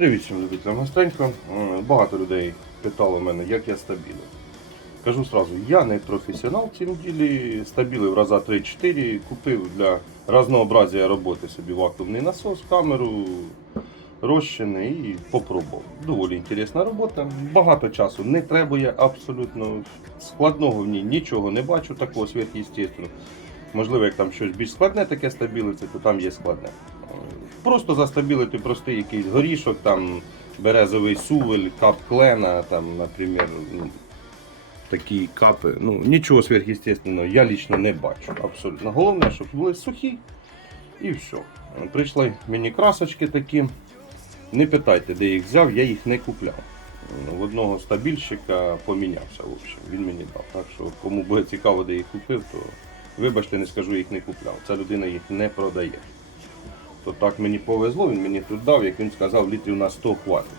Привіт всім любителям гостренько. Багато людей питало мене, як я стабілю. Кажу сразу, я не професіонал в цьому ділі, стабілив раза 3-4, купив для разнообразія роботи собі вакуумний насос, камеру, розчини і попробував. Доволі інтересна робота. Багато часу не требує абсолютно складного в ній нічого не бачу, такого сверхъестественного. Можливо, як там щось більш складне таке стабілиться, то там є складне. Просто застабілити простий якийсь горішок, там березовий сувель, кап клена, там, наприклад, ну, такі капи. Ну, нічого сверхъестественного я лично не бачу. Абсолютно. Головне, щоб були сухі і все. Прийшли мені красочки такі. Не питайте, де їх взяв, я їх не купляв. В одного стабільщика помінявся. В общем, він мені дав. Так що, кому буде цікаво, де їх купив, то вибачте, не скажу, їх не купляв. Ця людина їх не продає. То так мені повезло, він мені тут дав, як він сказав, літрів на 100 хватить.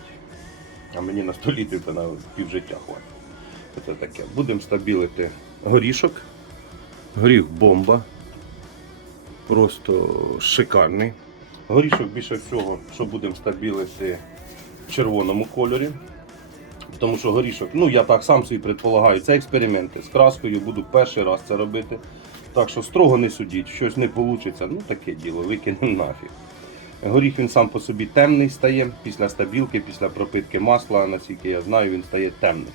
А мені на 100 літрів то на півжиття хватить. Це таке. Будемо стабілити горішок. Горіх бомба. Просто шикарний. Горішок більше всього, що будемо стабілити в червоному кольорі. Тому що горішок, ну я так сам собі предполагаю, це експерименти з краскою, буду перший раз це робити. Так що строго не судіть, щось не вийде, ну таке діло, викинемо нафіг. Горіх він сам по собі темний стає після стабілки, після пропитки масла, наскільки я знаю, він стає темним.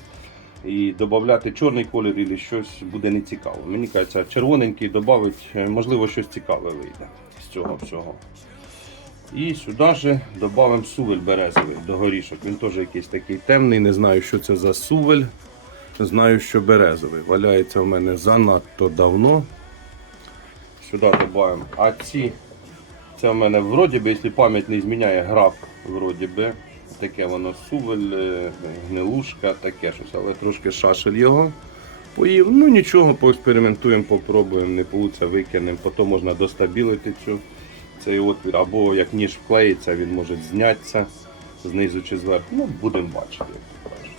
І додати чорний колір або щось буде нецікаво. Мені кажеться, червоненький додавить, можливо, щось цікаве вийде з цього всього. І сюди же додамо сувель березовий до горішок. Він теж якийсь такий темний, не знаю, що це за сувель. Знаю, що березовий. Валяється в мене занадто давно. Сюди додаємо. А ці, це в мене вроді би, якщо пам'ять не зміняє, граф вроді би. Таке воно сувель, е, гнилушка, таке щось, але трошки шашель його. Поїв. Ну нічого, поекспериментуємо, попробуємо, не вийде, викинемо. Потім можна достабілити цю, цей отвір. Або як ніж вклеїться, він може знятися знизу чи зверху. Ну, будемо бачити, як кажуть.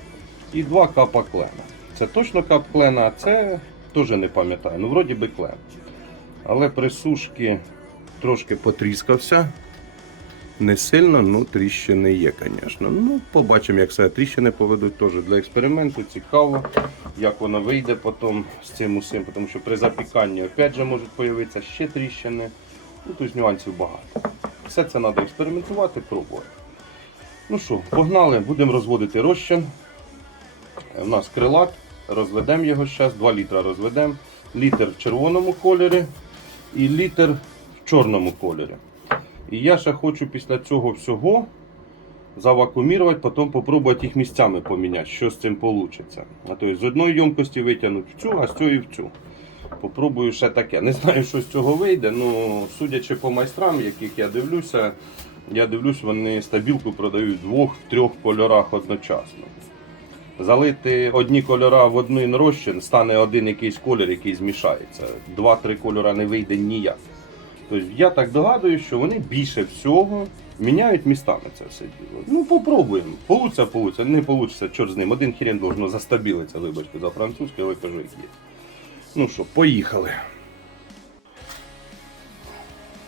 І два капа клена. Це точно кап клена, а це теж не пам'ятаю. Ну, вроді би клен. Але при сушці трошки потріскався. Не сильно, ну тріщини є, звісно. Ну, побачимо, як себе тріщини поведуть теж для експерименту. Цікаво, як воно вийде потім з цим усім, тому що при запіканні опять же можуть з'явитися ще тріщини. Ну, тобто нюансів багато. Все це треба експериментувати, пробувати. Ну що, погнали, будемо розводити розчин. У нас крилат, розведемо його зараз, 2 літра розведемо. Літр в червоному кольорі і літр в чорному кольорі. І я ще хочу після цього всього завакуумірувати, потім спробувати їх місцями поміняти, що з цим вийде. А то з одної ємкості витягнути в цю, а з цієї в цю. Попробую ще таке. Не знаю, що з цього вийде, ну судячи по майстрам, яких я дивлюся, я дивлюсь, вони стабілку продають в двох-трьох кольорах одночасно. Залити одні кольора в один розчин, стане один якийсь колір, який змішається. Два-три кольора не вийде ніяк. Тобто я так догадуюсь, що вони більше всього міняють містами це все діло. Ну, попробуємо. Получиться, получиться, не получиться, чорт з ним. Один хрен должно застабілитися, вибачте, за французьке, але кажу, як є. Ну що, поїхали.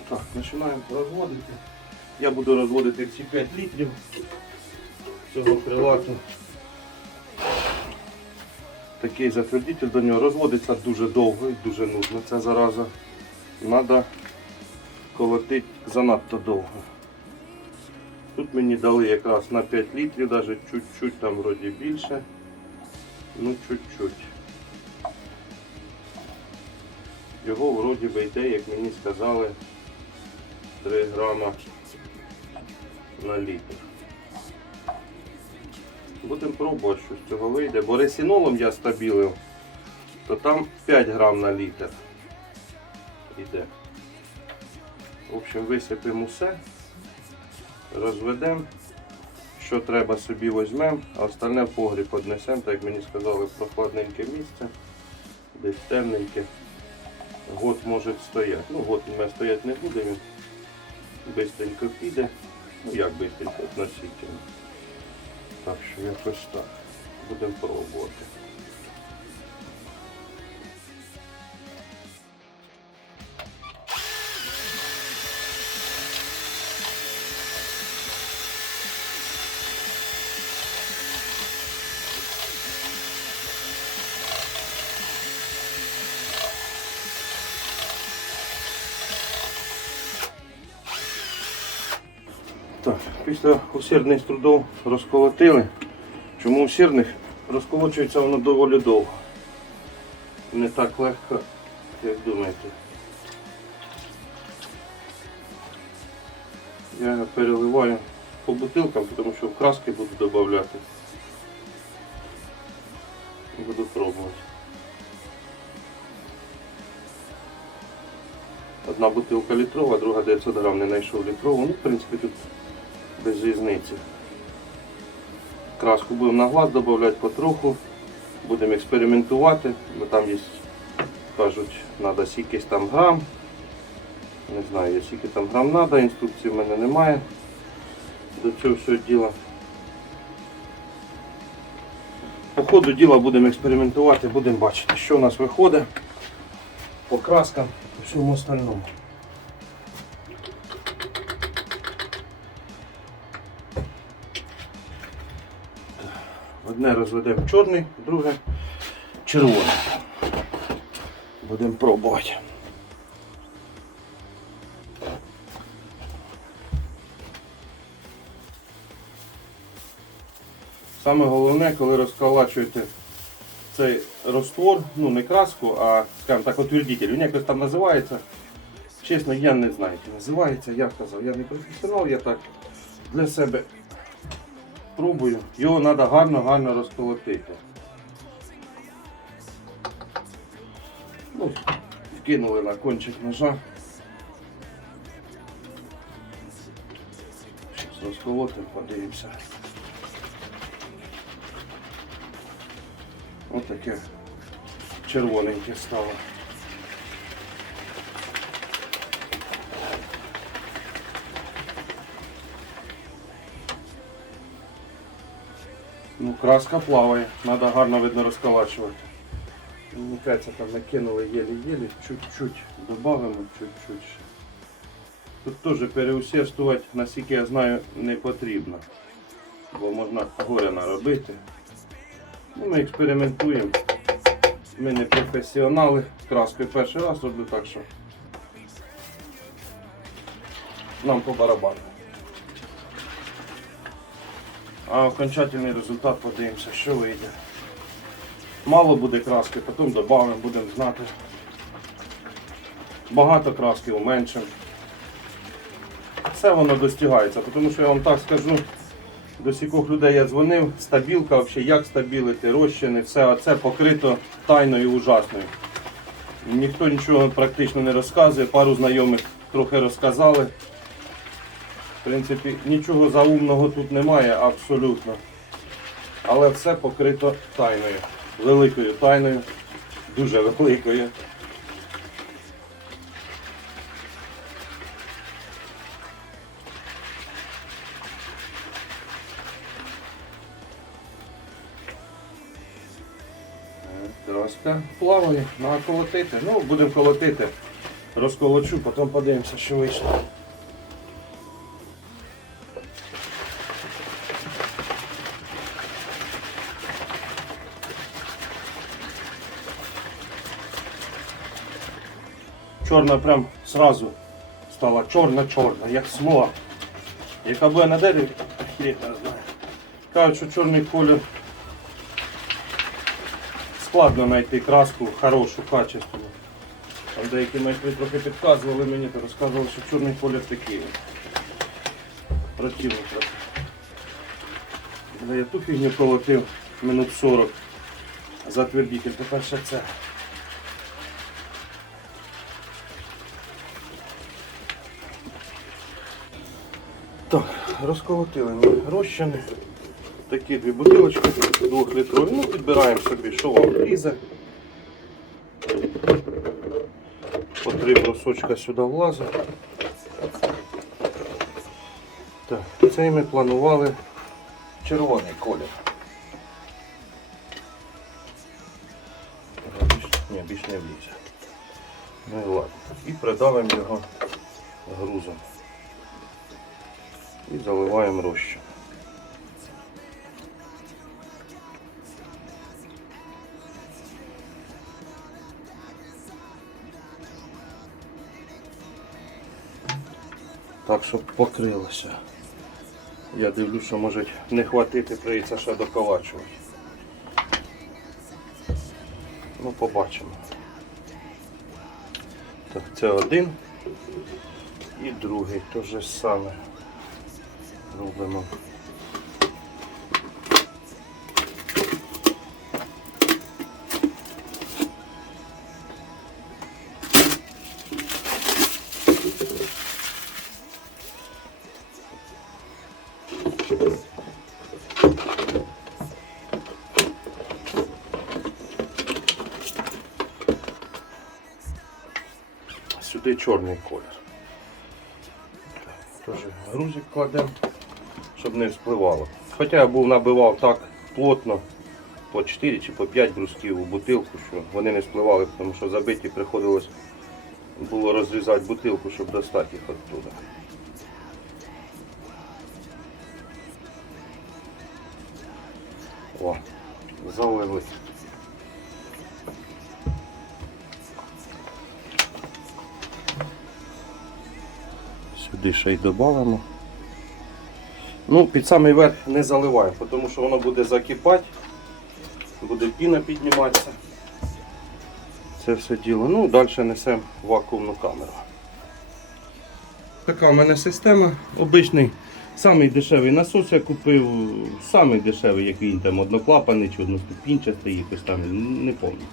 Так, починаємо розводити. Я буду розводити ці 5 літрів цього крилату. Такий затвердитель до нього розводиться дуже довго і дуже нудно. Ця зараза. Треба колотити занадто довго. Тут мені дали якраз на 5 літрів, навіть чуть-чуть там вроді більше. Ну чуть-чуть. Його вроді би йде, як мені сказали, 3 грама на літр. Будемо пробувати, що з цього вийде. Бо ресінолом я стабілив, то там 5 грам на літр іде. В общем, висипемо все, розведемо, що треба собі візьмемо, а остальне в погріб однесемо, так як мені сказали, прохладненьке місце, десь темненьке. Год може стояти. Ну, год у мене стояти не буде, він бистренько піде. Ну як бистренько, относительно. Так що якось так. Будемо пробувати. Після усердних трудов розколотили. Чому усердних? Розколочується воно доволі довго. Не так легко, як думаєте. Я переливаю по бутилкам, тому що в краски буду додавати. Буду пробувати. Одна бутилка літрова, друга 900 грам не знайшов літрову. Ну, в принципі, тут без різниці. Краску будемо на глаз додавати потроху. Будемо експериментувати, бо там є, кажуть, треба скількись там грам. Не знаю, скільки там грам треба, інструкції в мене немає. До цього всього діла. По ходу діла будемо експериментувати, будемо бачити, що у нас виходить по краскам і всьому остальному. Одне розведемо чорний, друге червоний. Будемо пробувати. Саме головне, коли розколачуєте цей розтвор, ну не краску, а скажімо так, утвердитель. Він якось там називається. Чесно, я не знаю, як називається. Я казав, я не професіонал, я так для себе пробую. Його треба гарно-гарно розколотити. Ну, вкинули на кончик ножа. Зараз розколотимо, подивимося. Ось таке червоненьке стало. Краска плаває, треба гарно видно розколачувати. Мені кажеться, там накинули єлі-єлі, чуть-чуть додамо, чуть-чуть. Тут теж переусердствувати, наскільки я знаю, не потрібно. Бо можна горе наробити. Ну, ми експериментуємо. Ми не професіонали. Краскою перший раз роблю так, що нам по барабану. А окончательний результат подивимося, що вийде. Мало буде краски, потім додамо, будемо знати. Багато краски уменшимо. Все воно достигається, тому що я вам так скажу, до сікох людей я дзвонив, стабілка, взагалі, як стабілити, розчини, все це покрито тайною ужасною. Ніхто нічого практично не розказує, пару знайомих трохи розказали. Принципі, нічого заумного тут немає абсолютно. Але все покрито тайною. Великою тайною, дуже великою. Краска плаває, треба колотити. Ну, будемо колотити. Розколочу, потім подивимося, що вийшло. Чорна прям сразу стала чорна-чорна, як смола. Яка буде на дереві, хріть не знаю. Кажуть, що чорний колір складно знайти краску хорошу, качественну. Там деякі майстри трохи підказували мені, то розказували, що чорний колір такий. Противно трохи. Я ту фігню колотив минут 40 затвердитель, тепер ще це. Ми розчини. Такі дві бутилочки, двохлітрові. Ну, підбираємо собі, що вам влізе. По три брусочка сюди влазить. Так, цей ми планували червоний колір. Ні, більш не влізе. Ну і ладно. І придавимо його грузом. І заливаємо розчин. Так, щоб покрилося. Я дивлюсь, що може не хватити, прийдеться ще доколачувати. Ну, побачимо. Так, це один і другий те саме робимо. Сюди чорний колір. Теж грузик кладемо, щоб не вспливало. Хоча я був набивав так плотно, по 4 чи по 5 брусків у бутилку, що вони не спливали, тому що забиті приходилось було розрізати бутилку, щоб достати їх оттуда. О, залили. Сюди ще й додамо. Ну, під самий верх не заливаємо, тому що воно буде закипати, буде піна підніматися. Це все діло. Ну, далі несемо вакуумну камеру. Така в мене система. Обичний, самий дешевий насос я купив, самий дешевий, як він там одноклапаний чи одноступінчастий, якось там, не пам'ятаю.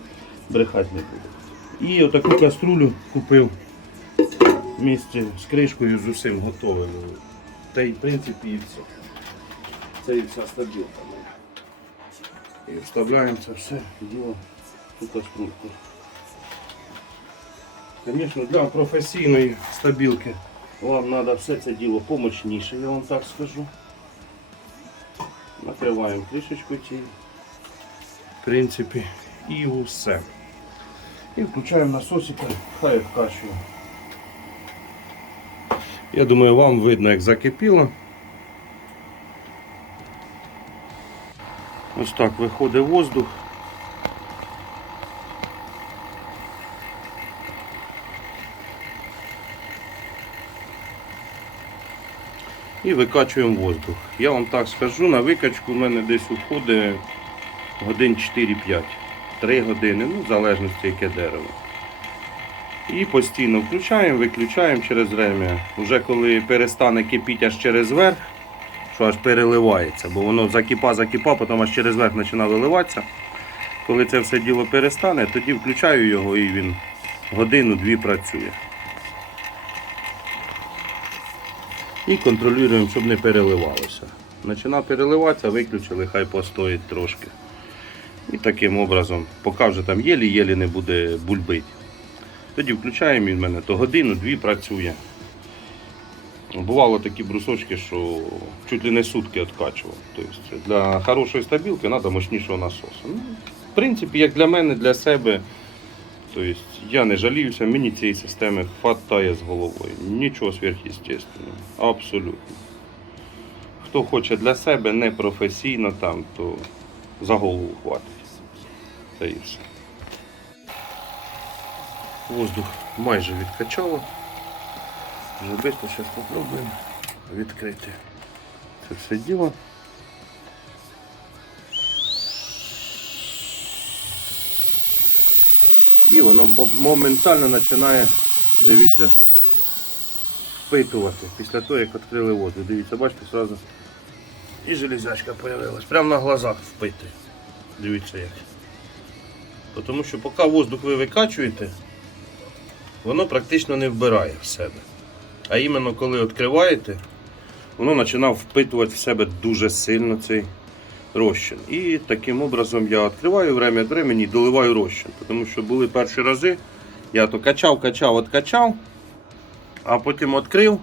Брехати не буду. І отаку каструлю купив місці з кришкою з усім готовим. Та й в принципі і все. Це і вся стабілка в мене. І вставляємо це все діло у каструльку. Звісно, для професійної стабілки вам треба все це діло помощніше, я вам так скажу. Накриваємо кришечку цією. В принципі, і усе. І включаємо насосик, хай вкачує. Я думаю, вам видно, як закипіло. Ось так виходить воздух. І викачуємо воздух. Я вам так скажу, на викачку в мене десь уходить годин 4-5. 3 години, ну, в залежності яке дерево. І постійно включаємо, виключаємо через время. Уже коли перестане кипіти аж через верх, що аж переливається, бо воно закипа, потім аж через верх починає виливатися. Коли це все діло перестане, тоді включаю його і він годину-дві працює. І контролюємо, щоб не переливалося. Починає переливатися, виключили, хай постоїть трошки. І таким образом, поки вже там єлі-єлі не буде бульбить. Тоді включаємо він в мене, то годину-дві працює. Бувало такі брусочки, що чуть ли не сутки відкачував. Тобто для хорошої стабілки треба мощнішого насосу. Ну, в принципі, як для мене, для себе, тобто я не жаліюся, мені цієї системи хватає з головою. Нічого сверхъестественного. Абсолютно. Хто хоче для себе не професійно там, то за голову хватить. Це і все. Воздух майже відкачало. Вже зараз спробуємо відкрити це все діло. І воно моментально починає, дивіться, впитувати після того, як відкрили воду. Дивіться, бачите, одразу і железячка з'явилась. Прямо на глазах впитує. Дивіться як. Тому що поки воздух ви викачуєте, воно практично не вбирає в себе. А іменно коли відкриваєте, воно починає впитувати в себе дуже сильно цей розчин. І таким образом я відкриваю время від времени і доливаю розчин. Тому що були перші рази, я то качав, качав, откачав, а потім відкрив.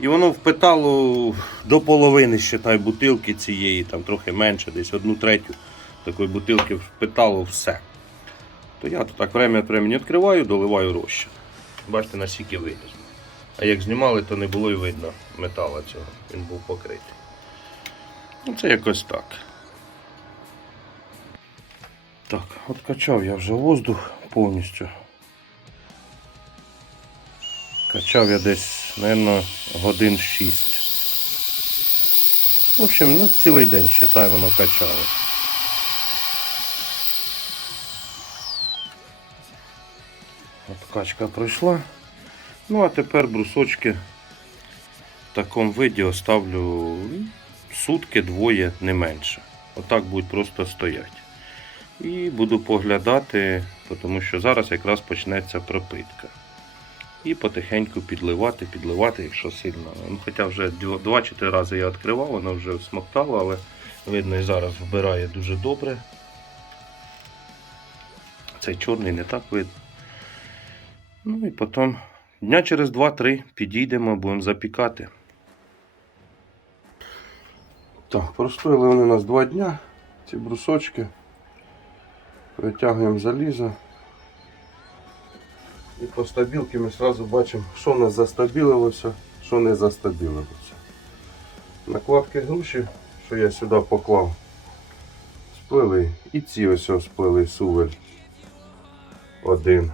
І воно впитало до половини считай, бутилки цієї, там трохи менше, десь одну третю такої бутилки впитало все. То я то так время від времени відкриваю, доливаю розчин. Бачите, наскільки виліз. А як знімали, то не було й видно метала цього. Він був покритий. Ну, це якось так. Так, откачав я вже воздух повністю. Качав я десь, мабуть, годин 6. В общем, ну, цілий день, считай, воно качало. Качка пройшла. Ну, а тепер брусочки в такому виді оставлю сутки двоє не менше. Отак будуть просто стояти. І буду поглядати, тому що зараз якраз почнеться пропитка. І потихеньку підливати, підливати, якщо сильно. Ну, хоча вже 2 чи 3 рази я відкривав, воно вже смоктало, але видно і зараз вбирає дуже добре. Цей чорний не так видно. Ну і потім дня через 2-3 підійдемо, будемо запікати. Так, простоїли вони у нас 2 дня, ці брусочки. Притягуємо залізо. І по стабілки ми одразу бачимо, що в нас застабілилося, що не застабілилося. Накладки груші, що я сюди поклав, сплили. І ці ось сплили сувель. Один.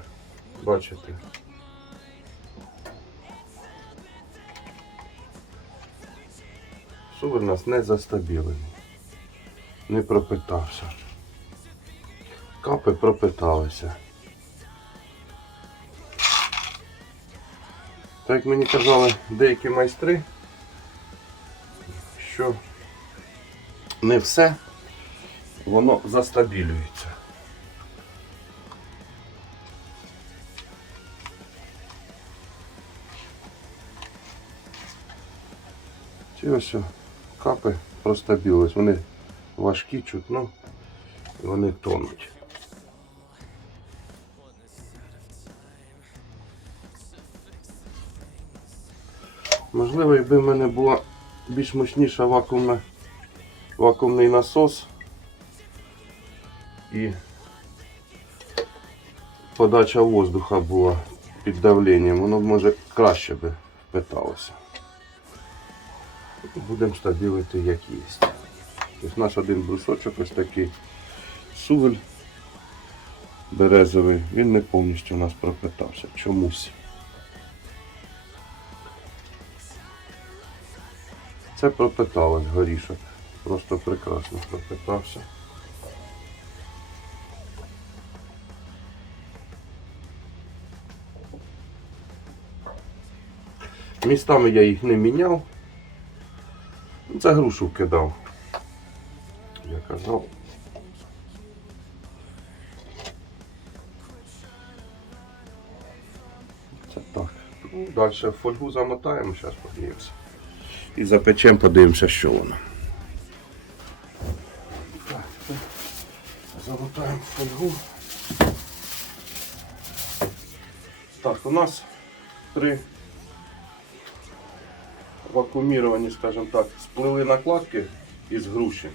Бачите? Сувель у нас не застабілений. Не пропитався. Капи пропиталися. Так як мені казали деякі майстри, що не все воно застабілюється. Ці ось капи простабілились, вони важкі чутно, і вони тонуть. Можливо, якби в мене була більш мощніша вакуумна, вакуумний насос і подача воздуха була під давленням, воно б може краще би питалося. Будемо стабілити як є. Ось наш один брусочок, ось такий сувель березовий, він не повністю у нас пропитався чомусь. Це пропиталось горішок. Просто прекрасно пропитався. Містами я їх не міняв. Це грушу кидав. Я казав. Це так. Ну, далі фольгу замотаємо, зараз подивимося. І запечемо, подивимося, що воно. Так, замотаємо фольгу. Так, у нас три вакууміровані, скажімо так, сплили накладки із груші.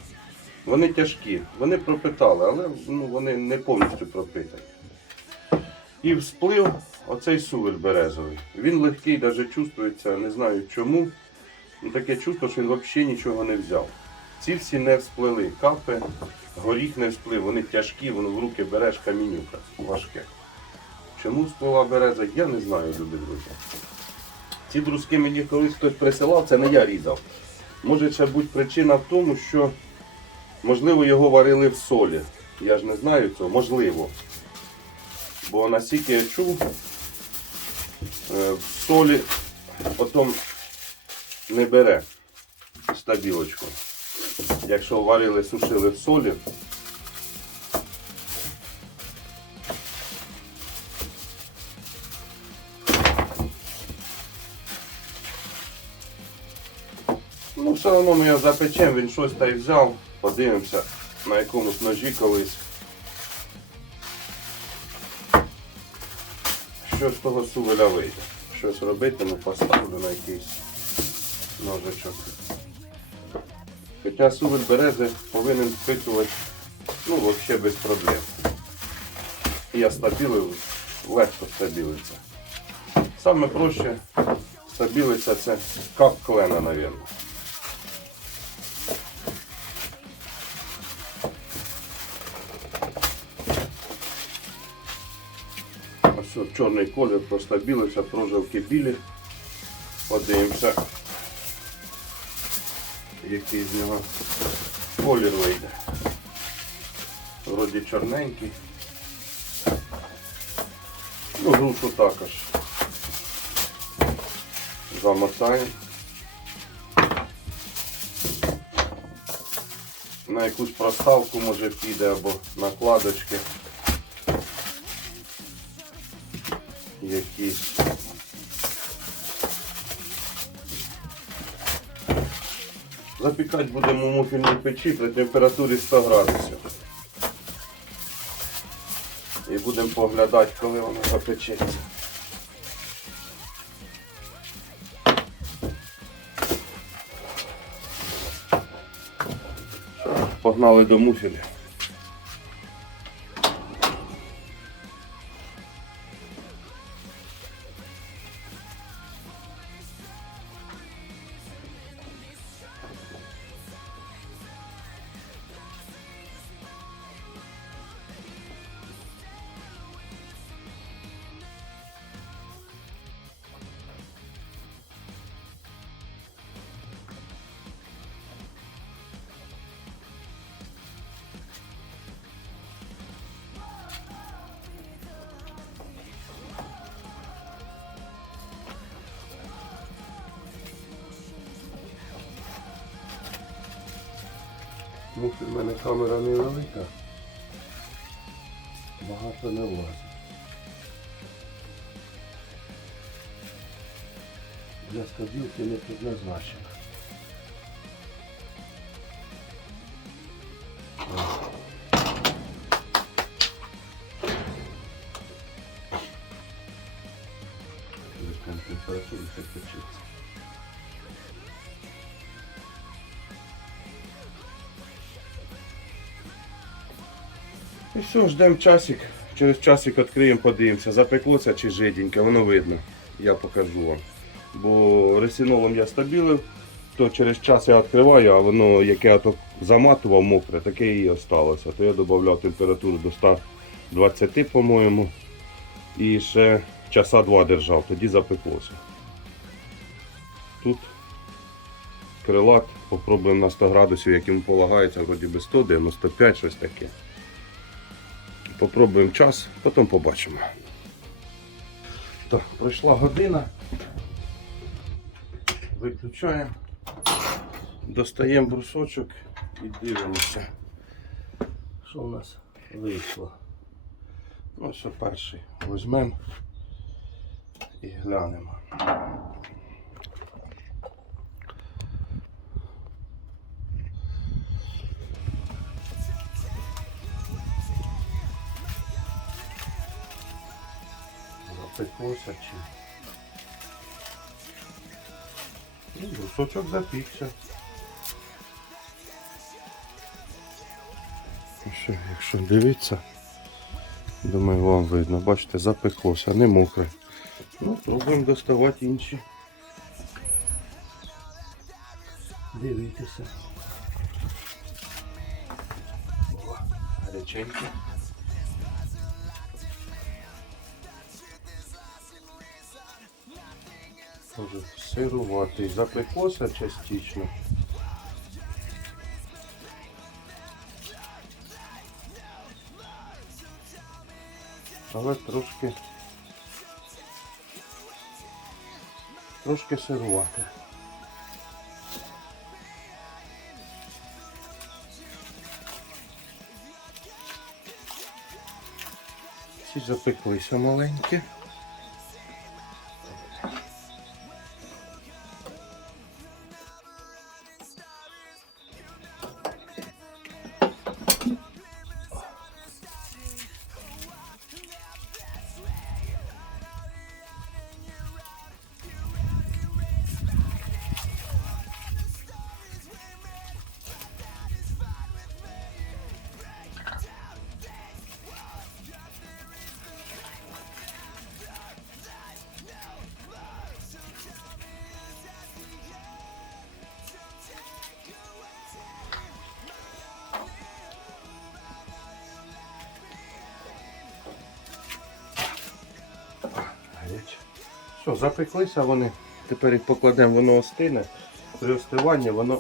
Вони тяжкі, вони пропитали, але ну, вони не повністю пропитані. І всплив оцей сувель березовий. Він легкий, навіть чувствується, не знаю чому. Ну, таке чувство, що він взагалі нічого не взяв. Ці всі не всплили. Капи, горіх не всплив, вони тяжкі, воно в руки береш камінюка важке. Чому сплила береза, я не знаю, люди друзі. Ці друзки мені колись хтось присилав, це не я різав. Може ще бути причина в тому, що можливо його варили в солі. Я ж не знаю цього, можливо. Бо наскільки я чув, е, в солі потім не бере стабілочку. Якщо варили, сушили в солі. Все одно ми його запечемо, він щось та й взяв, подивимося на якомусь ножі колись. Що з того сувеля вийде? Щось робитиму, поставлю на якийсь ножичок. Хоча сувель берези повинен впитувати, ну, взагалі без проблем. Я стабілив, легко стабілиться. Саме проще стабілиться це кап клена, мабуть. Чорний колір простабілився, прожилки білі. Подивимося. який з нього колір вийде. Вроді чорненький. Ну, грушу також. Замотаємо. На якусь проставку може піде або накладочки. Якісь. Запікати будемо в муфільній печі при температурі 100 градусів. І будемо поглядати, коли воно запечеться. Погнали до муфілі. Муфіль в мене камера невелика. Багато не влазить. Для скобілки не предназначено. І все, ждемо часик. Через часик відкриємо, подивимося, запеклося чи жиденьке, воно видно. Я покажу вам. Бо ресінолом я стабілив, то через час я відкриваю, а воно, яке я заматував мокре, таке і осталося. То я додавав температуру до 120, по-моєму. І ще часа два держав, тоді запеклося. Тут крилат, попробуємо на 100 градусів, як йому полагається, вроді би 195, щось таке. Попробуємо час, потім побачимо. Так, пройшла година. Виключаємо. Достаємо брусочок і дивимося, що у нас вийшло. Ну, що перший візьмемо і глянемо. Запеклося чи. Ну, брусочок запікся. Ну Що, якщо дивитися, думаю, вам видно. Бачите, запеклося, не мокре. Ну, пробуємо доставати інші. Дивитися. О, сируватий. Запеклося частично. Але трошки трошки сирувати. Ці запеклися маленькі. Все, запеклися вони. Тепер їх покладемо, воно остине. При остиванні воно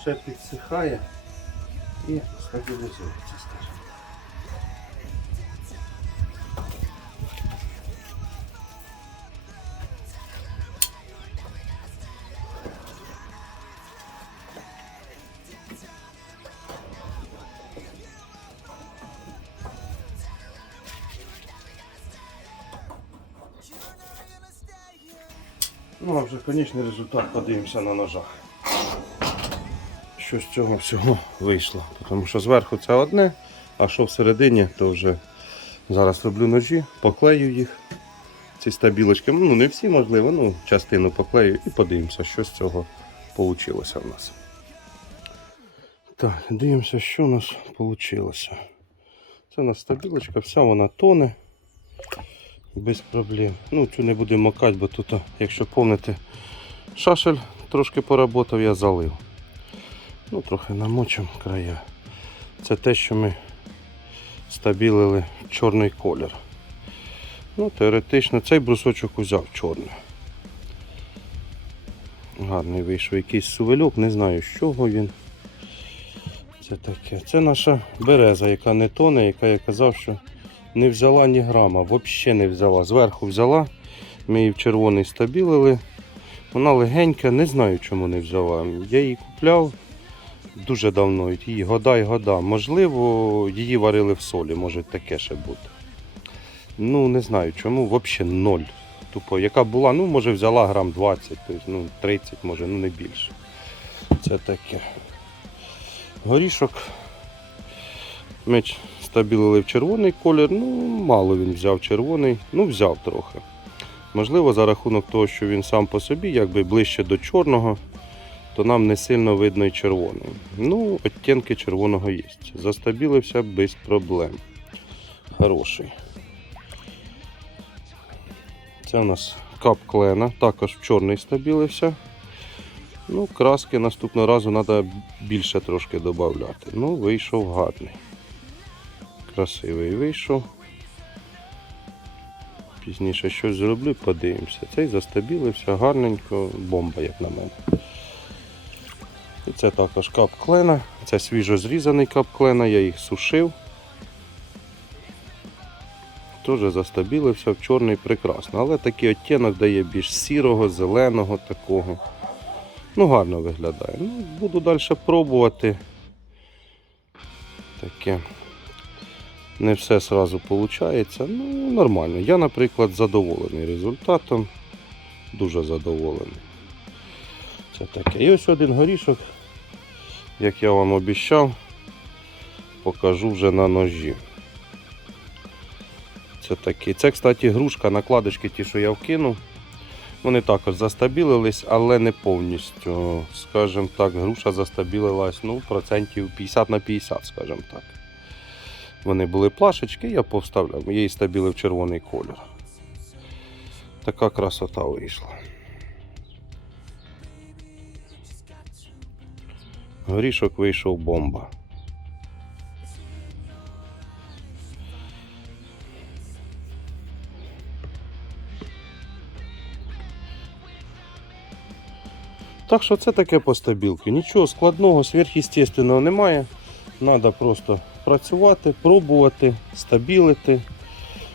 ще підсихає і стабілізується, конечний результат подивимося на ножах. Що з цього всього вийшло. Тому що зверху це одне, а що всередині, то вже зараз роблю ножі, поклею їх. Ці стабілочки, ну не всі можливо, ну частину поклею і подивимося, що з цього вийшло в нас. Так, дивимося, що у нас вийшло. Це у нас стабілочка, вся вона тоне без проблем. Ну, цю не будемо макати, бо тут, якщо помните, шашель трошки поработав, я залив. Ну, трохи намочимо края. Це те, що ми стабілили чорний колір. Ну, теоретично цей брусочок узяв чорний. Гарний вийшов якийсь сувельок, не знаю з чого він. Це таке. Це наша береза, яка не тоне, яка я казав, що не взяла ні грама, взагалі не взяла. Зверху взяла, ми її в червоний стабілили. Вона легенька, не знаю, чому не взяла. Я її купляв дуже давно, її года і года. Можливо, її варили в солі, може таке ще бути. Ну, не знаю чому, взагалі ноль. Тупо, яка була, ну, може взяла грам 20, тобто, ну, 30, може, ну не більше. Це таке. Горішок. Ми стабілили в червоний колір, ну мало він взяв червоний, ну взяв трохи. Можливо, за рахунок того, що він сам по собі, якби ближче до чорного, то нам не сильно видно і червоний. Ну, оттінки червоного є. Застабілився без проблем. Хороший. Це у нас кап клена, також в чорний стабілився. Ну, краски наступного разу треба більше трошки додати. Ну, вийшов гарний. Красивий вийшов. Пізніше щось зроблю, подивимося. Цей застабілився гарненько, бомба, як на мене. І це також кап клена. Це свіжо зрізаний кап клена, я їх сушив. Теж застабілився в чорний прекрасно. Але такий оттінок дає більш сірого, зеленого такого. Ну, гарно виглядає. Ну, буду далі пробувати. Таке. Не все одразу виходить. Ну, нормально. Я, наприклад, задоволений результатом. Дуже задоволений. Це таке. І ось один горішок, як я вам обіцяв, покажу вже на ножі. Це такий. Це, кстати, грушка, накладочки ті, що я вкинув. Вони також застабілились, але не повністю. Скажімо так, груша застабілилась ну, процентів 50 на 50, скажімо так. Вони були плашечки, я повставляв, її стабілив червоний колір. Така красота вийшла. Горішок вийшов бомба. Так що це таке по стабілки. Нічого складного, сверхъестественного немає. Треба просто працювати, пробувати, стабілити.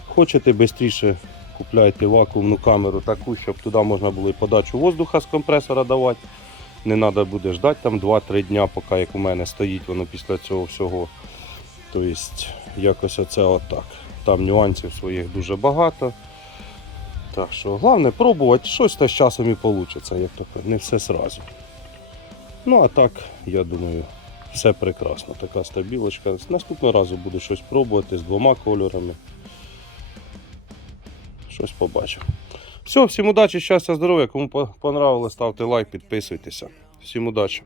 Хочете швидше купляйте вакуумну камеру таку, щоб туди можна було і подачу воздуха з компресора давати. Не треба буде ждати там 2-3 дня, поки як у мене стоїть воно після цього всього. Тобто якось оце отак. Там нюансів своїх дуже багато. Так що головне пробувати, щось та з часом і вийде, як то не все сразу. Ну а так, я думаю, все прекрасно. Така стабілочка. Наступного разу буду щось пробувати з двома кольорами. Щось побачимо. Все, всім удачі, щастя, здоров'я. Кому по- понравилось, ставте лайк, підписуйтеся. Всім удачі.